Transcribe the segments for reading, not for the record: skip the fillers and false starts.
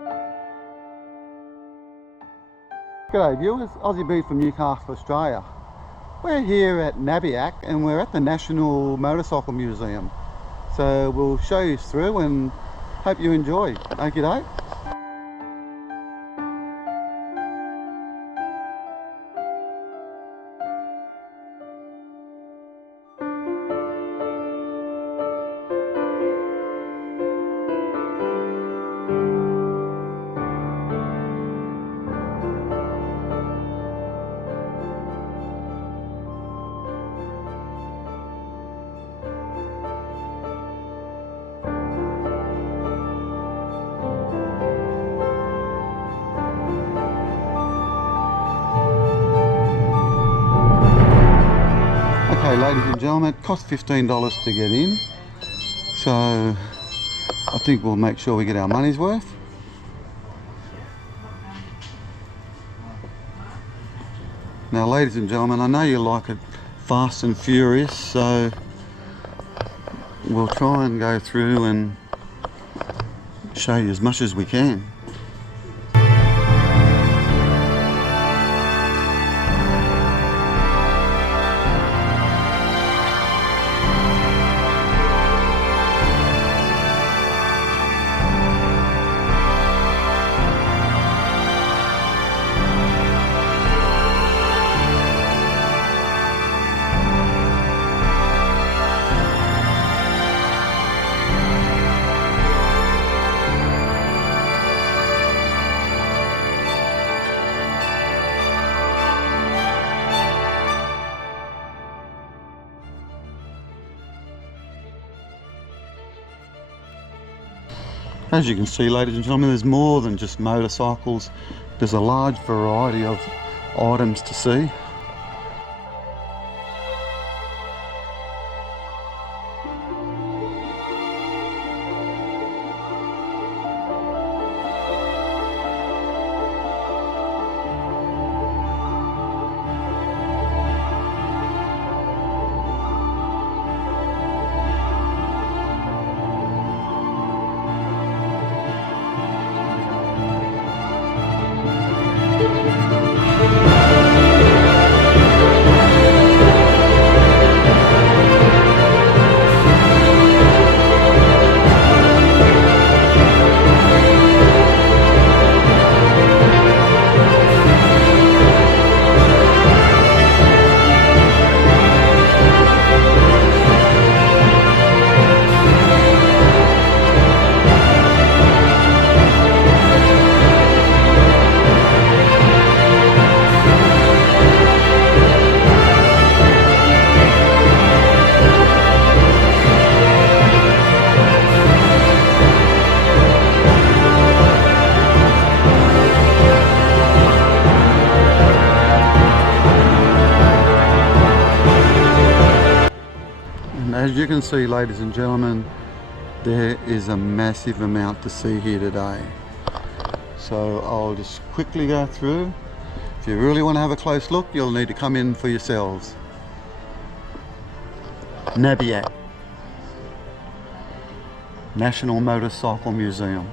G'day viewers, aussiebede from Newcastle, Australia. We're here at Nabiac and we're at the National Motorcycle Museum. So we'll show you through and hope you enjoy. Okie doke. Okay, ladies and gentlemen, it costs $15 to get in, so I think we'll make sure we get our money's worth. Now ladies and gentlemen, I know you like it fast and furious, so we'll try and go through and show you as much as we can. As you can see, ladies and gentlemen, there's more than just motorcycles. There's a large variety of items to see. As you can see, ladies and gentlemen, there is a massive amount to see here today. So I'll just quickly go through. If you really want to have a close look, you'll need to come in for yourselves. Nabiac, National Motorcycle Museum.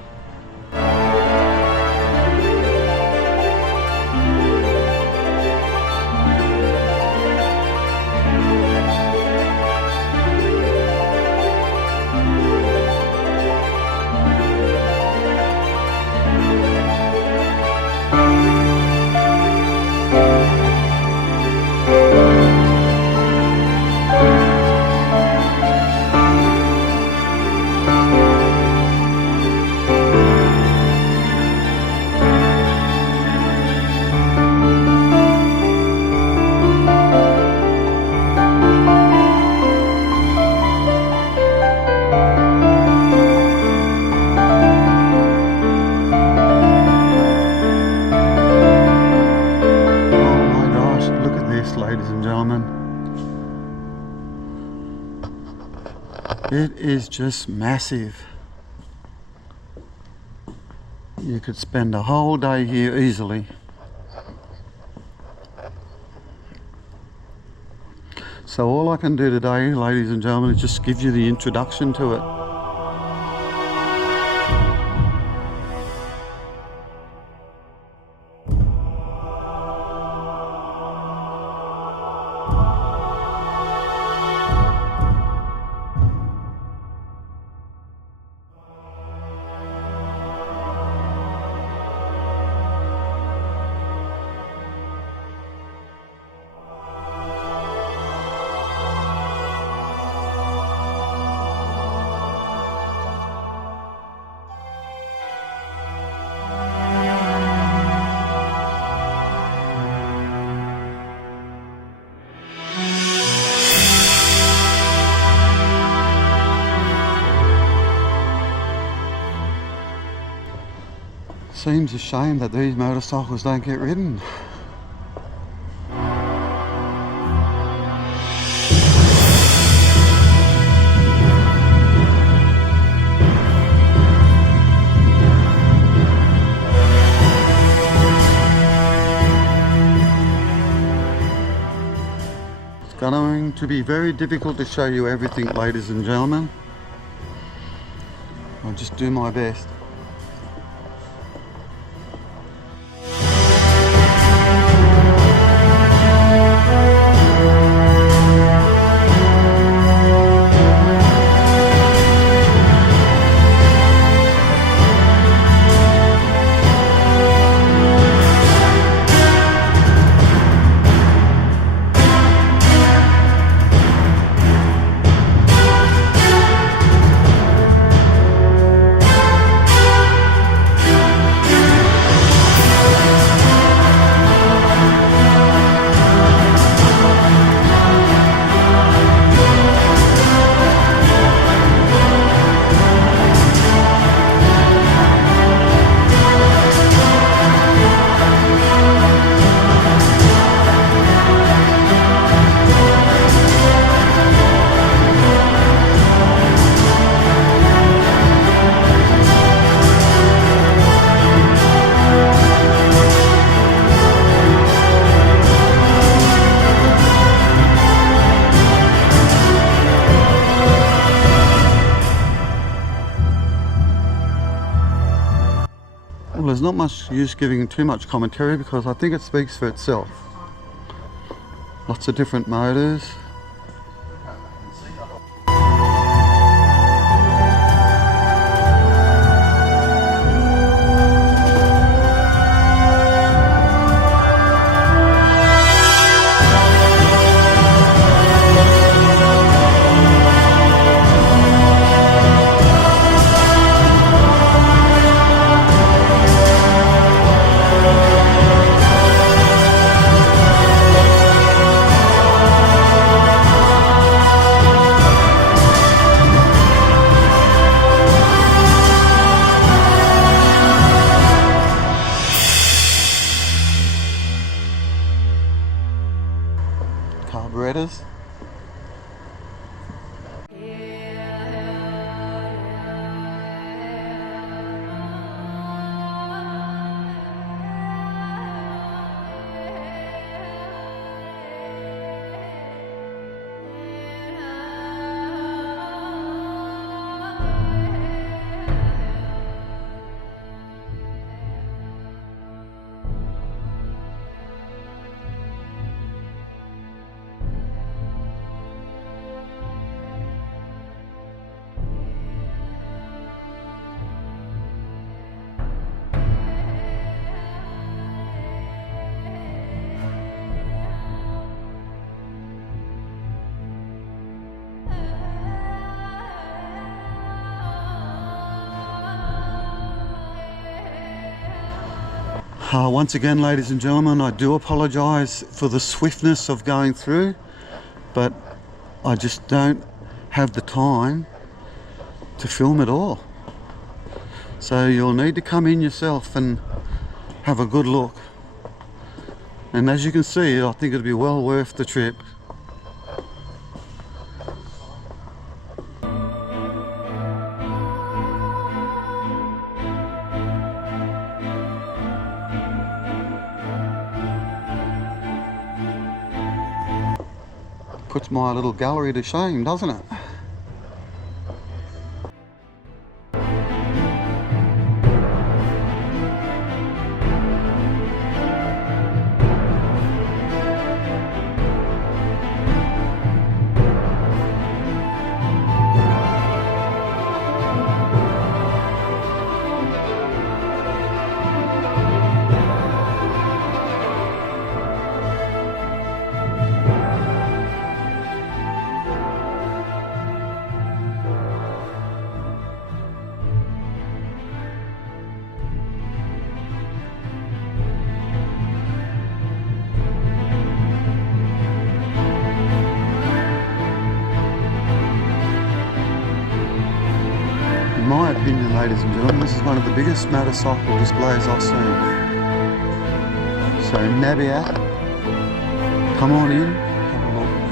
Ladies and gentlemen, it is just massive. You could spend a whole day here easily. So all I can do today, ladies and gentlemen, is just give you the introduction to it. Seems a shame that these motorcycles don't get ridden. It's going to be very difficult to show you everything, ladies and gentlemen. I'll just do my best. Well, there's not much use giving too much commentary because I think it speaks for itself. Lots of different motors. Carburetors. Once again, ladies and gentlemen, I do apologise for the swiftness of going through, but I just don't have the time to film it all. So you'll need to come in yourself and have a good look. And as you can see, I think it'll be well worth the trip. Puts my little gallery to shame, doesn't it? ladies and gentlemen, this is one of the biggest motorcycle displays I've seen. So Nabiac, come on in, have a look.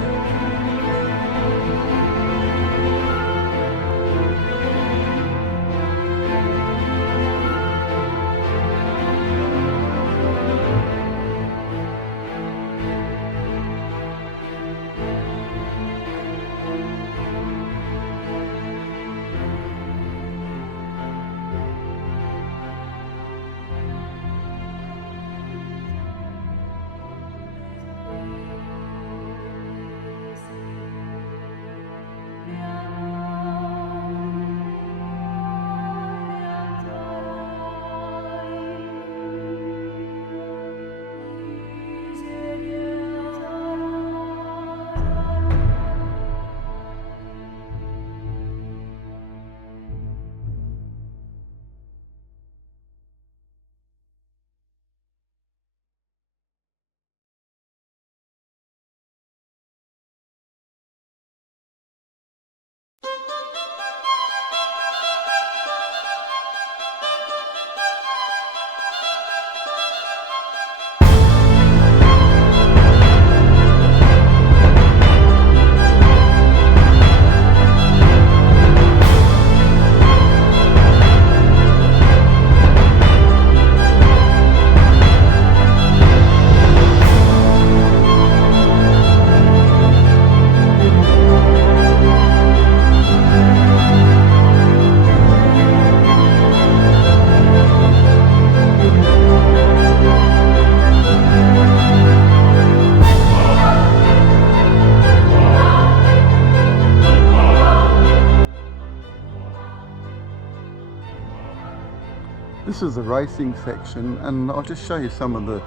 This is the racing section, and I'll just show you some of the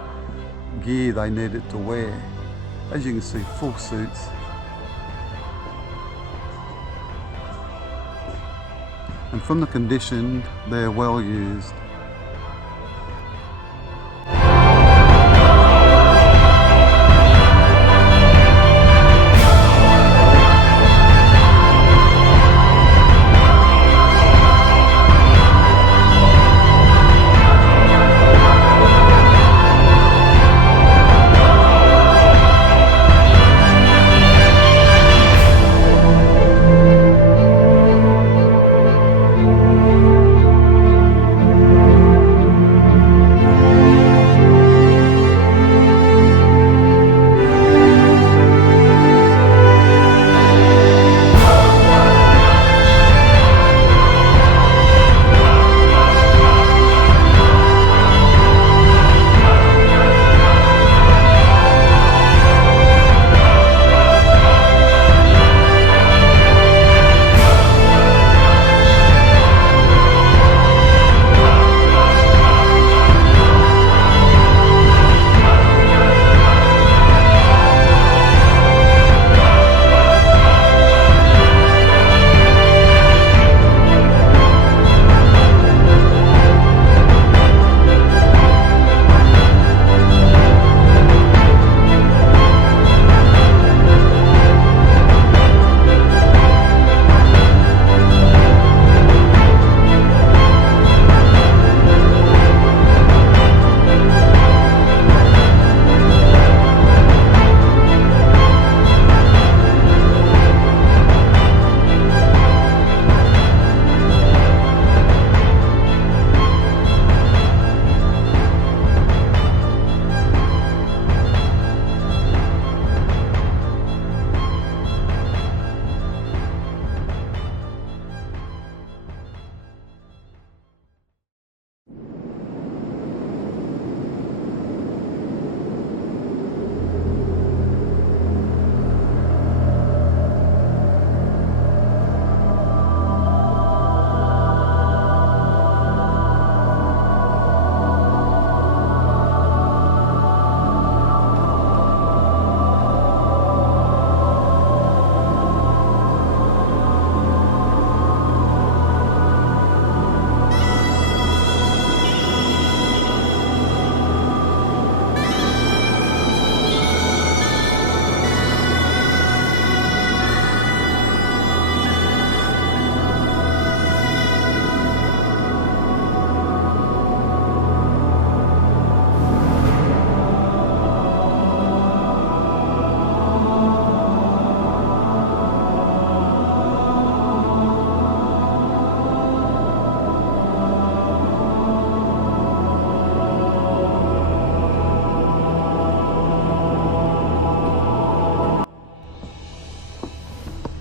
gear they needed to wear. As you can see, full suits. And from the condition, they're well used.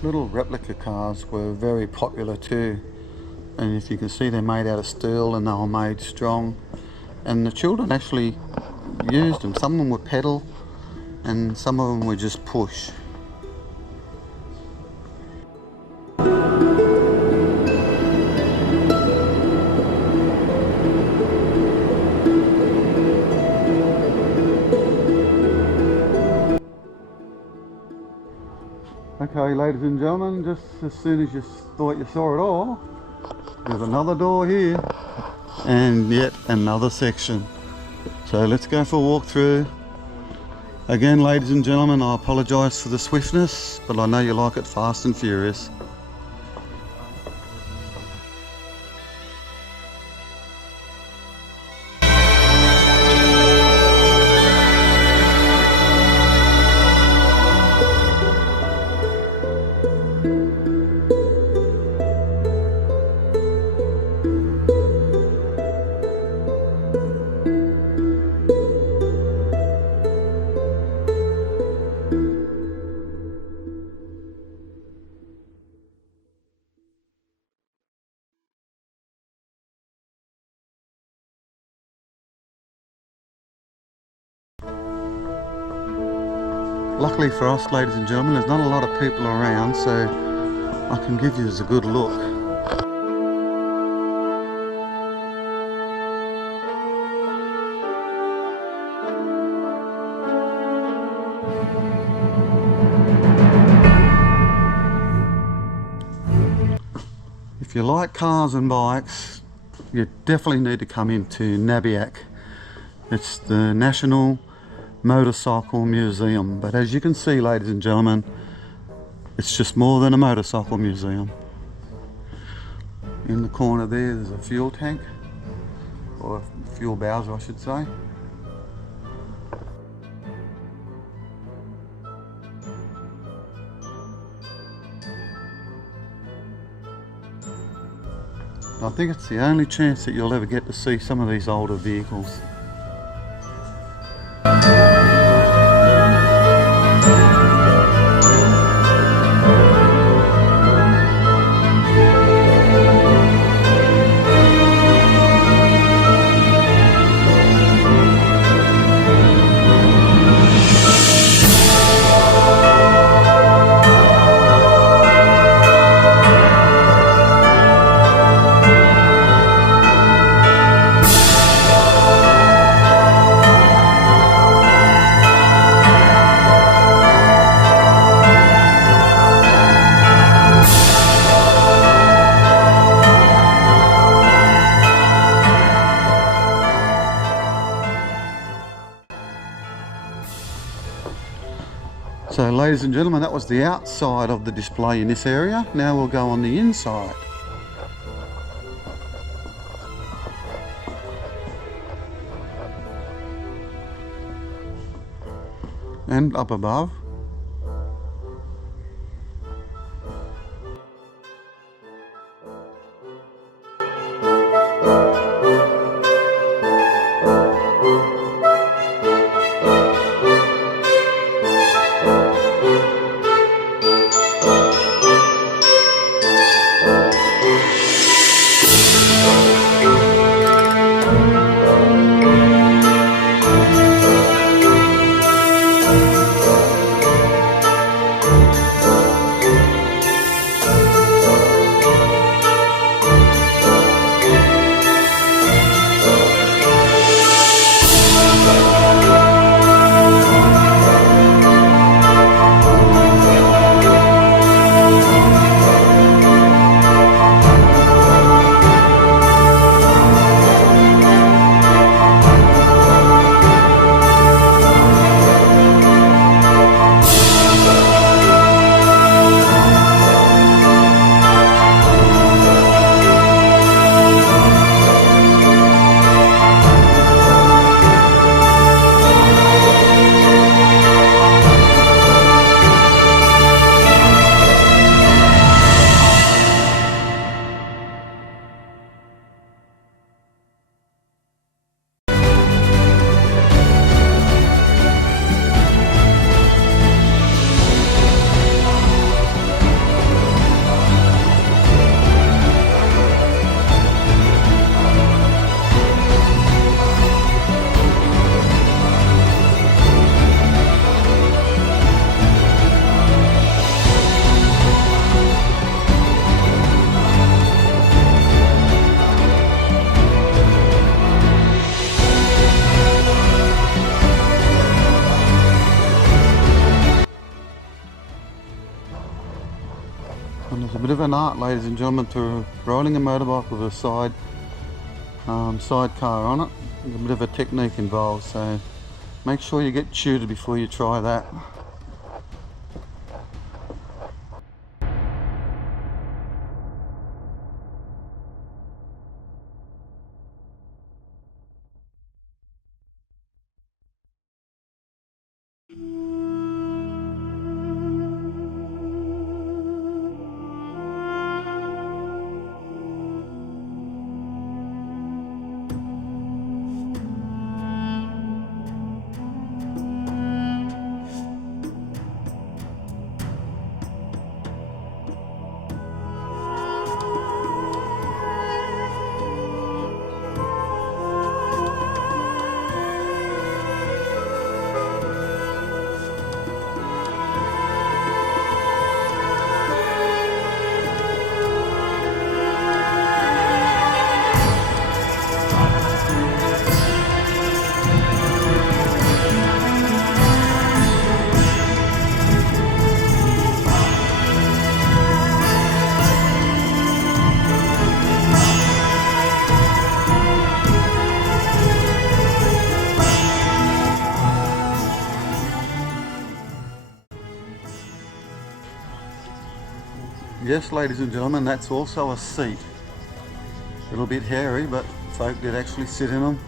little replica cars were very popular too, and if you can see, they're made out of steel and they were made strong, and the children actually used them. Some of them were pedal and some of them were just push. Okay, ladies and gentlemen, just as soon as you thought you saw it all, there's another door here and yet another section. So let's go for a walk through. Again, ladies and gentlemen, I apologise for the swiftness, but I know you like it fast and furious. Luckily for us, ladies and gentlemen, there's not a lot of people around, so I can give you a good look. If you like cars and bikes, you definitely need to come into Nabiac. It's the National Motorcycle Museum, but as you can see, ladies and gentlemen, it's just more than a motorcycle museum. In the corner there's a fuel tank, or a fuel bowser I should say. I think it's the only chance that you'll ever get to see some of these older vehicles. So ladies and gentlemen, that was the outside of the display in this area. Now we'll go on the inside. And up above. bit of an art, ladies and gentlemen, to riding a motorbike with a sidecar on it. There's a bit of a technique involved, so make sure you get tutored before you try that. Yes, ladies and gentlemen, that's also a seat. A little bit hairy, but folk did actually sit in them.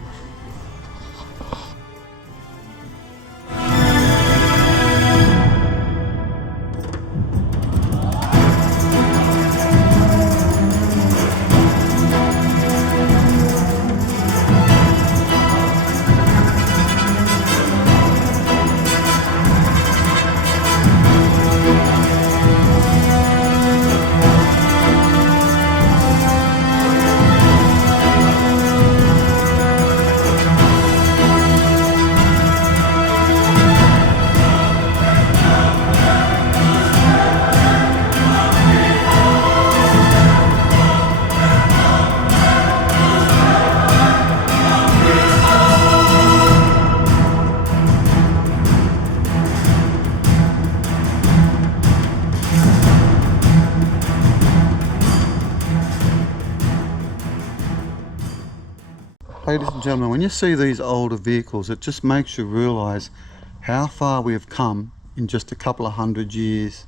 Ladies and gentlemen, when you see these older vehicles, it just makes you realise how far we have come in just a couple of 100 years.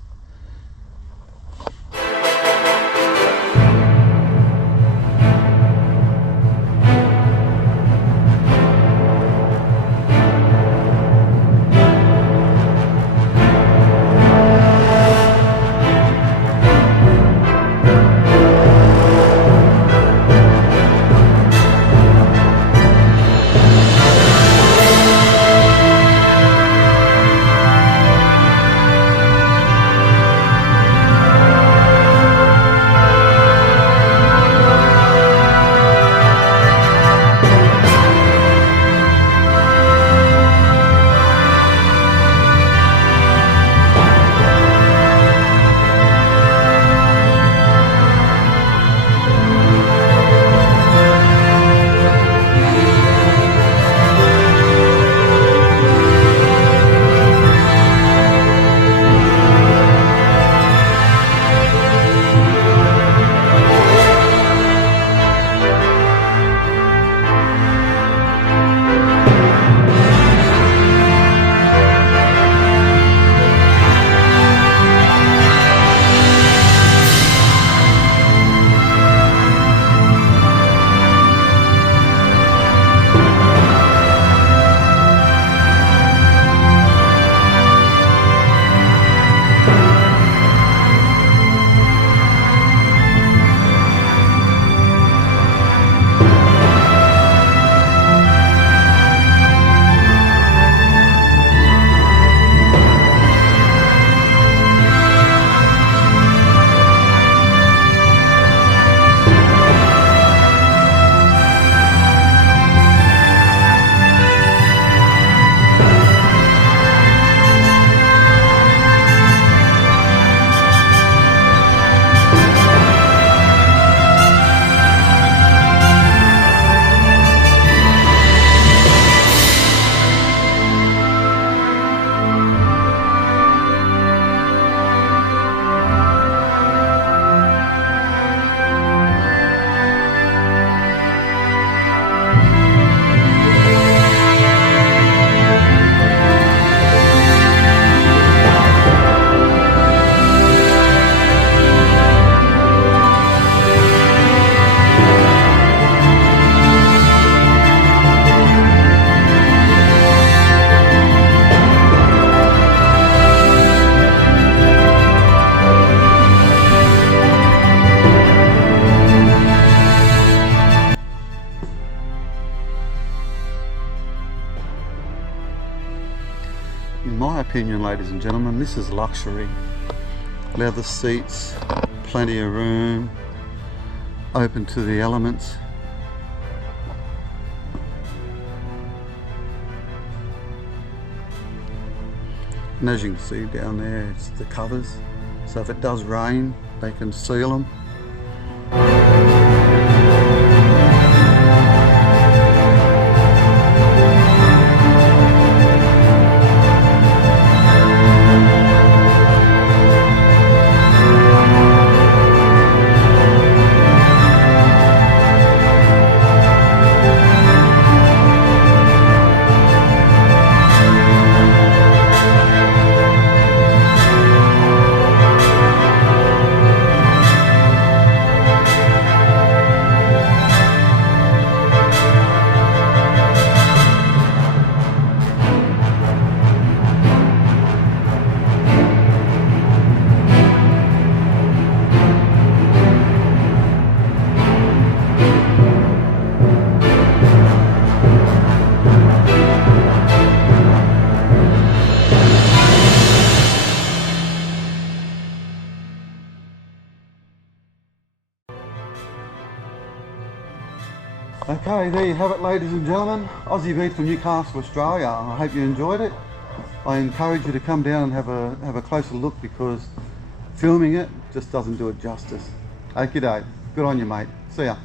opinion, ladies and gentlemen, this is luxury. Leather seats, plenty of room, open to the elements. And as you can see down there, it's the covers. So if it does rain, they can seal them. Okay, there you have it, ladies and gentlemen. Aussiebede from Newcastle, Australia. I hope you enjoyed it. I encourage you to come down and have a closer look, because filming it just doesn't do it justice. Okie doke. Good on you, mate. See ya.